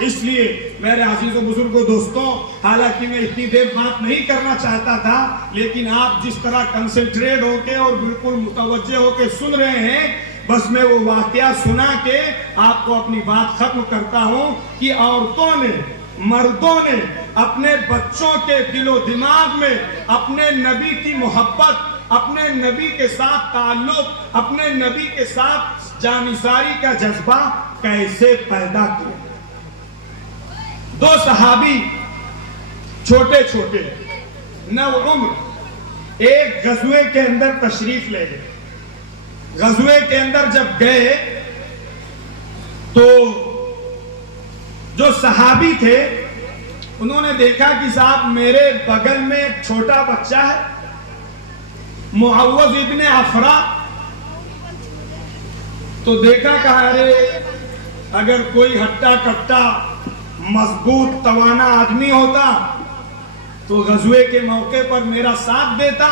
اس لیے میرے عزیز و بزرگوں دوستوں، حالانکہ میں اتنی دیر بات نہیں کرنا چاہتا تھا، لیکن آپ جس طرح کنسنٹریٹ ہو کے اور بالکل متوجہ ہو کے سن رہے ہیں، بس میں وہ واقعہ سنا کے آپ کو اپنی بات ختم کرتا ہوں کہ عورتوں نے، مردوں نے اپنے بچوں کے دل و دماغ میں اپنے نبی کی محبت، اپنے نبی کے ساتھ تعلق، اپنے نبی کے ساتھ جانثاری کا جذبہ کیسے پیدا کیا۔ دو صحابی چھوٹے چھوٹے نو عمر ایک غزوے کے اندر تشریف لے گئے۔ غزوے کے اندر جب گئے تو جو صحابی تھے انہوں نے دیکھا کہ صاحب میرے بغل میں ایک چھوٹا بچہ ہے، معوذ ابن عفرا، تو دیکھا کہا ارے اگر کوئی ہٹا کٹا مضبوط توانا آدمی ہوتا تو غزوے کے موقع پر میرا ساتھ دیتا،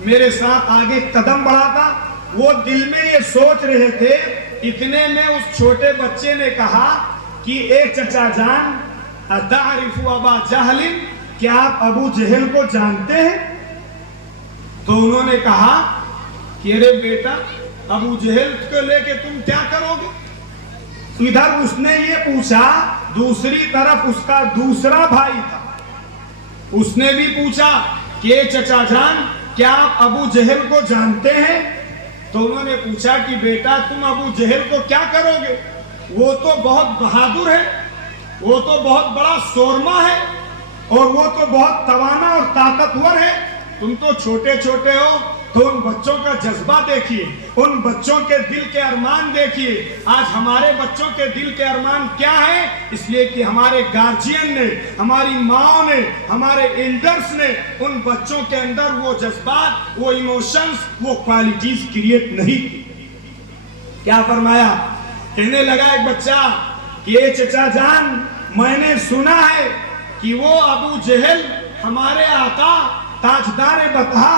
میرے ساتھ آگے قدم بڑھاتا۔ وہ دل میں یہ سوچ رہے تھے، اتنے میں اس چھوٹے بچے نے کہا کہ اے چچا جان، اتعرف ابا جہل، کیا آپ ابو جہل کو جانتے ہیں؟ تو انہوں نے کہا کہ ارے بیٹا، ابو جہل کو لے کے تم کیا کرو گے؟ ادھر اس نے یہ پوچھا، دوسری طرف اس کا دوسرا بھائی تھا، اس نے بھی پوچھا کہ اے چچا جان، کیا آپ ابو جہل کو جانتے ہیں؟ تو انہوں نے پوچھا کہ بیٹا تم ابو جہل کو کیا کرو گے؟ وہ تو بہت بہادر ہے، وہ تو بہت بڑا سورما ہے، اور وہ تو بہت توانا اور طاقتور ہے، تم تو چھوٹے چھوٹے ہو۔ تو ان بچوں کا جذبہ دیکھیے، ان بچوں کے دل کے ارمان دیکھیے۔ آج ہمارے بچوں کے دل کے ارمان کیا ہے؟ اس لیے کہ ہمارے گارجین نے، ہماری ماں نے، ہمارے ایلڈرز نے ان بچوں کے اندر وہ جذبات، وہ ایموشنز، وہ کوالٹیز کریٹ نہیں کی۔ کیا فرمایا؟ کہنے لگا ایک بچہ کہ اے چچا جان، میں نے سنا ہے کہ وہ ابو جہل ہمارے آقا تاجدار بطحا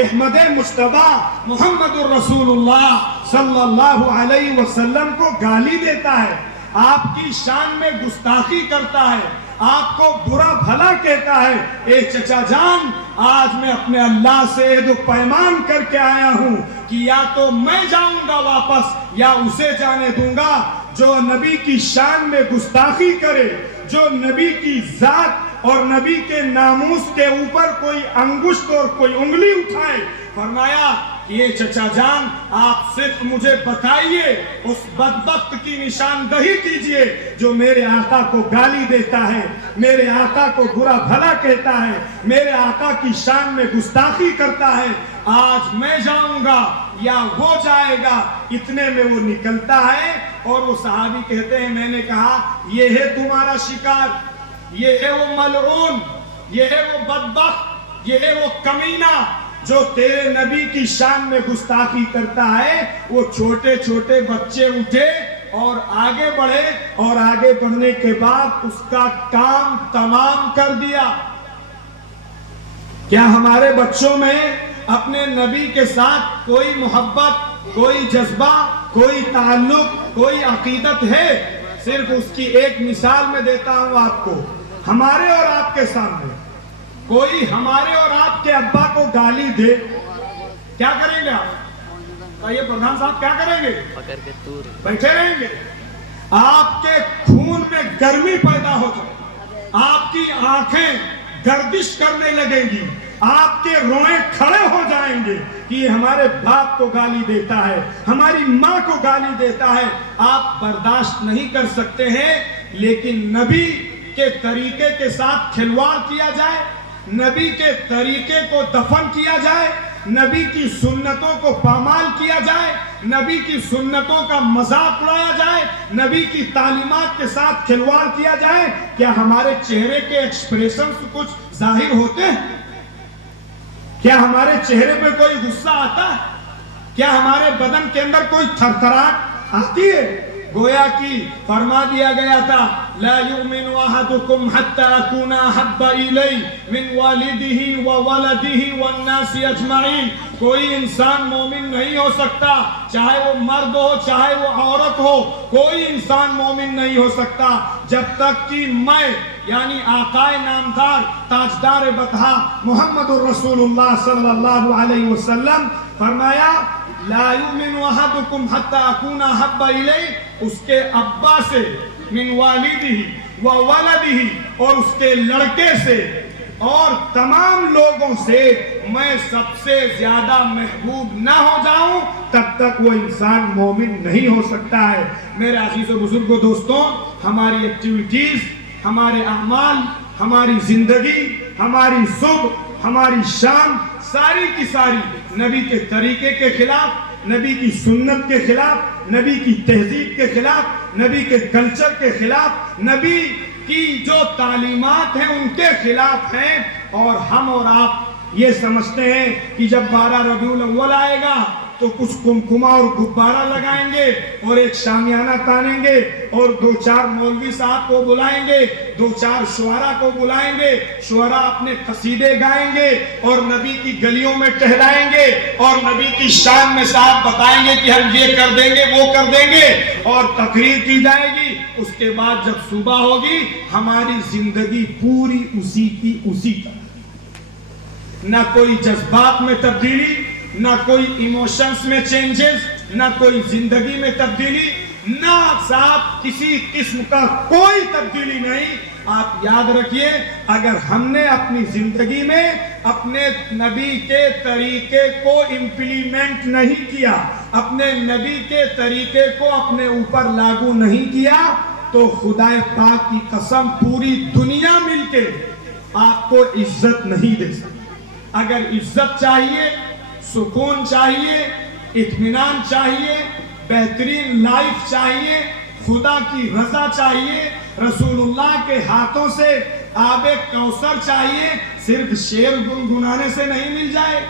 احمد مجتبی محمد الرسول اللہ صلی اللہ علیہ وسلم کو گالی دیتا ہے، آپ کی شان میں گستاخی کرتا ہے، آپ کو برا بھلا کہتا ہے۔ اے چچا جان، آج میں اپنے اللہ سے عہد و پیمان کر کے آیا ہوں کہ یا تو میں جاؤں گا واپس یا اسے جانے دوں گا جو نبی کی شان میں گستاخی کرے، جو نبی کی ذات اور نبی کے ناموس کے اوپر کوئی انگشت اور کوئی انگلی اٹھائے۔ فرمایا کہ یہ چچا جان، آپ صرف مجھے بتائیے، اس بدبخت کی نشاندہی کیجئے جو میرے آقا کو گالی دیتا ہے، میرے آقا کو برا بھلا کہتا ہے، میرے آقا کی شان میں گستاخی کرتا ہے۔ آج میں جاؤں گا یا وہ جائے گا۔ اتنے میں وہ نکلتا ہے اور وہ صحابی کہتے ہیں، میں نے کہا یہ ہے تمہارا شکار، یہ ہے وہ ملعون، یہ ہے وہ بدبخت، یہ ہے وہ کمینہ جو تیرے نبی کی شان میں گستاخی کرتا ہے۔ وہ چھوٹے چھوٹے بچے اٹھے اور آگے بڑھے، اور آگے بڑھنے کے بعد اس کا کام تمام کر دیا۔ کیا ہمارے بچوں میں اپنے نبی کے ساتھ کوئی محبت، کوئی جذبہ، کوئی تعلق، کوئی عقیدت ہے؟ صرف اس کی ایک مثال میں دیتا ہوں آپ کو۔ ہمارے اور آپ کے سامنے کوئی ہمارے اور آپ کے ابا کو گالی دے، کیا کریں گے آپ؟ یہ پردھان صاحب کیا کریں گے؟ بیٹھے رہیں گے؟ آپ کے خون میں گرمی پیدا ہو جائے، آپ کی آنکھیں گردش کرنے لگیں گی، آپ کے روئے کھڑے ہو جائیں گے کہ یہ ہمارے باپ کو گالی دیتا ہے، ہماری ماں کو گالی دیتا ہے۔ آپ برداشت نہیں کر سکتے ہیں، لیکن نبی کے طریقے کے ساتھ کھلواڑ کیا جائے، نبی کے طریقے کو دفن کیا جائے، نبی کی سنتوں کو پامال کیا جائے، نبی کی سنتوں کا مذاق اڑایا جائے، نبی کی تعلیمات کے ساتھ کھلواڑ کیا جائے، کیا ہمارے چہرے کے ایکسپریشن کچھ ظاہر ہوتے ہیں؟ کیا ہمارے چہرے پہ کوئی غصہ آتا ہے؟ کیا ہمارے بدن کے اندر کوئی تھرتھراہٹ آتی ہے؟ گویا کہ فرما دیا گیا تھا لا یؤمن احدکم حتی اکون احب الیہ من والدہ وولدہ والناس اجمعین. کوئی انسان مومن نہیں ہو سکتا، چاہے وہ مرد ہو چاہے وہ عورت ہو، کوئی انسان مومن نہیں ہو سکتا جب تک کہ میں یعنی آقائے نامدار تاجدار بطحا محمد الرسول اللہ صلی اللہ علیہ وسلم فرمایا لا یؤمن احدکم حتی اکون احب الیہ، اس کے ابا سے، من والدہ و ولدہ، اور اس کے لڑکے سے اور تمام لوگوں سے میں سب سے زیادہ محبوب نہ ہو جاؤں تب تک وہ انسان مومن نہیں ہو سکتا ہے. میرے عزیز و بزرگوں دوستوں، ہماری ایکٹیویٹیز، ہمارے اعمال، ہماری زندگی، ہماری صبح، ہماری شام، ساری کی ساری نبی کے طریقے کے خلاف، نبی کی سنت کے خلاف، نبی کی تہذیب کے خلاف، نبی کے کلچر کے خلاف، نبی کی جو تعلیمات ہیں ان کے خلاف ہیں. اور ہم اور آپ یہ سمجھتے ہیں کہ جب 12 ربیع الاول آئے گا تو کچھ کمکما اور غبارہ لگائیں گے اور ایک شامیانہ تانیں گے اور 2-4 مولوی صاحب کو بلائیں گے، 2-4 شعراء کو بلائیں گے، شعراء اپنے قصیدے گائیں گے اور نبی کی گلیوں میں ٹہلائیں گے اور نبی کی شان میں صاحب بتائیں گے کہ ہم یہ کر دیں گے وہ کر دیں گے اور تقریر کی جائے گی. اس کے بعد جب صبح ہوگی ہماری زندگی پوری اسی کی اسی طرح، نہ کوئی جذبات میں تبدیلی، نہ کوئی ایموشنز میں چینجز، نہ کوئی زندگی میں تبدیلی، نہ صاحب کسی قسم کا کوئی تبدیلی نہیں. آپ یاد رکھیے اگر ہم نے اپنی زندگی میں اپنے نبی کے طریقے کو امپلیمنٹ نہیں کیا، اپنے نبی کے طریقے کو اپنے اوپر لاگو نہیں کیا تو خدا پاک کی قسم پوری دنیا مل کے آپ کو عزت نہیں دے سکتی. اگر عزت چاہیے، سکون چاہیے، اطمینان چاہیے، بہترین لائف چاہیے، خدا کی رضا چاہیے، رسول اللہ کے ہاتھوں سے آب کوثر چاہیے، صرف شعر گنگنانے سے نہیں مل جائے.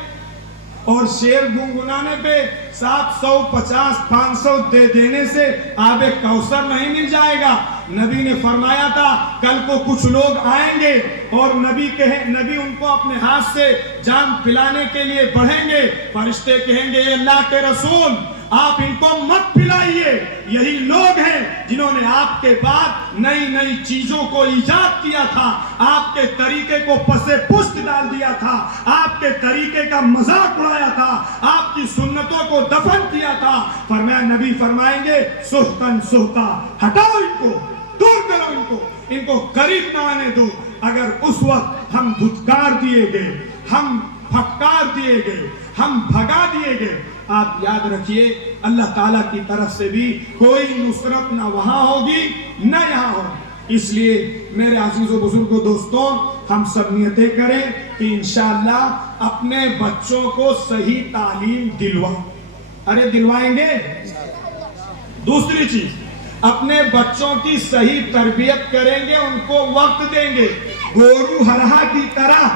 اور شعر گنگنانے پہ 750-500 دے دینے سے آب کوثر نہیں مل جائے گا. نبی نے فرمایا تھا کل کو کچھ لوگ آئیں گے اور نبی ان کو اپنے ہاتھ سے جام پلانے کے لیے بڑھیں گے، فرشتے کہیں گے اے اللہ کے رسول آپ ان کو مت پلائیے، یہی لوگ ہیں جنہوں نے آپ کے بعد نئی نئی چیزوں کو ایجاد کیا تھا، آپ کے طریقے کو پس پشت ڈال دیا تھا، آپ کے طریقے کا مذاق اڑایا تھا، آپ کی سنتوں کو دفن کیا تھا. فرمایا نبی فرمائیں گے سحتاً سحتا، ہٹاؤ ان کو، دور کرو ان کو قریب نہ آنے دو. اگر اس وقت ہم دھتکار دیے گئے، ہم پھٹکار دیے گئے، ہم بھگا دیے گئے، آپ یاد رکھیے اللہ تعالیٰ کی طرف سے بھی کوئی نصرت نہ وہاں ہوگی نہ یہاں ہوگی. اس لیے میرے عزیز و بزرگوں دوستوں ہم سب نیتیں کریں کہ انشاءاللہ اپنے بچوں کو صحیح تعلیم دلوائیں گے. دوسری چیز اپنے بچوں کی صحیح تربیت کریں گے، ان کو وقت دیں گے. گورو ہرہا کی طرح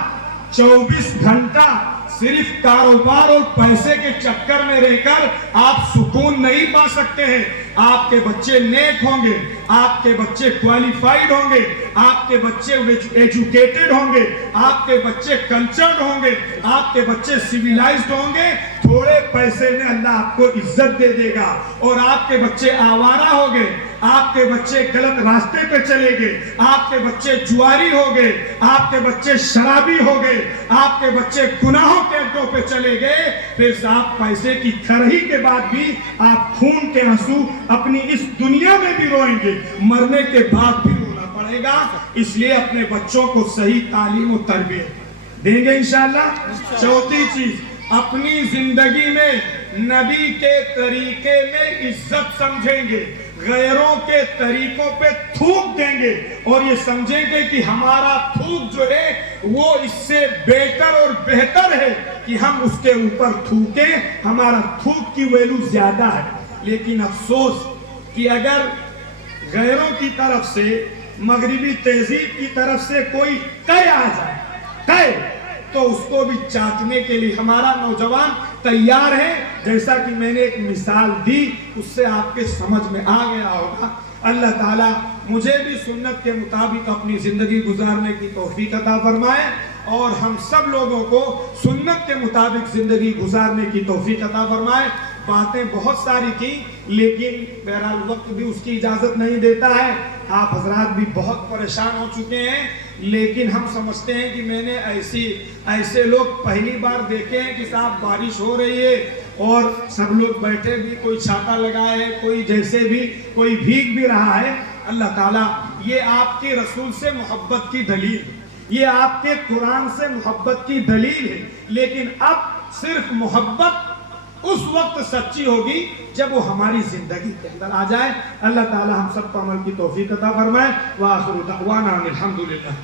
24 گھنٹہ صرف کاروبار اور پیسے کے چکر میں رہ کر آپ سکون نہیں پا سکتے ہیں. آپ کے بچے نیک ہوں گے، آپ کے بچے کوالیفائیڈ ہوں گے، آپ کے بچے ایجوکیٹڈ ہوں گے، آپ کے بچے کلچرڈ ہوں گے، آپ کے بچے سیویلائزڈ ہوں گے. تھوڑے پیسے میں اللہ آپ کو عزت دے دے گا اور آپ کے بچے آوارہ ہو گئے، آپ کے بچے غلط راستے پہ چلے گئے، آپ کے بچے جواری ہو گئے، آپ کے بچے شرابی ہو گئے، آپ کے بچے گناہوں کے اڈوں پہ چلے گئے، پھر صاحب پیسے کی کھرہی کے بعد بھی آپ خون کے آنسو اپنی اس دنیا میں بھی روئیں گے، مرنے کے بعد بھی رونا پڑے گا. اس لیے اپنے بچوں کو صحیح تعلیم و تربیت دیں گے انشاءاللہ. چوتھی چیز اپنی زندگی میں نبی کے طریقے میں عزت سمجھیں گے، غیروں کے طریقوں پہ تھوک دیں گے اور یہ سمجھیں گے کہ ہمارا تھوک جو ہے وہ اس سے بیٹر اور بہتر ہے کہ ہم اس کے اوپر تھوکیں، ہمارا تھوک کی ویلو زیادہ ہے. لیکن افسوس کہ اگر غیروں کی طرف سے، مغربی تہذیب کی طرف سے کوئی قے آ جائے، قے، تو اس کو بھی چاٹنے کے لیے ہمارا نوجوان تیار ہیں. جیسا کہ میں نے ایک مثال دی اس سے آپ کے سمجھ میں آ گیا ہوگا. اللہ تعالیٰ مجھے بھی سنت کے مطابق اپنی زندگی گزارنے کی توفیق عطا فرمائے اور ہم سب لوگوں کو سنت کے مطابق زندگی گزارنے کی توفیق عطا فرمائے. باتیں بہت ساری کی لیکن بہرحال وقت بھی اس کی اجازت نہیں دیتا ہے. آپ حضرات بھی بہت پریشان ہو چکے ہیں لیکن ہم سمجھتے ہیں کہ میں نے ایسے لوگ پہلی بار دیکھے ہیں کہ صاحب بارش ہو رہی ہے اور سب لوگ بیٹھے بھی, کوئی چھاتا لگائے, کوئی جیسے بھی, کوئی بھیگ بھی رہا ہے. اللہ تعالیٰ یہ آپ کے رسول سے محبت کی دلیل ہے, یہ آپ کے قرآن سے محبت کی دلیل ہے. لیکن اب صرف محبت اس وقت سچی ہوگی جب وہ ہماری زندگی کے اندر آ جائے. اللہ تعالیٰ ہم سب کو عمل کی توفیق عطا فرمائے. وآخر دعوانا الحمدللہ.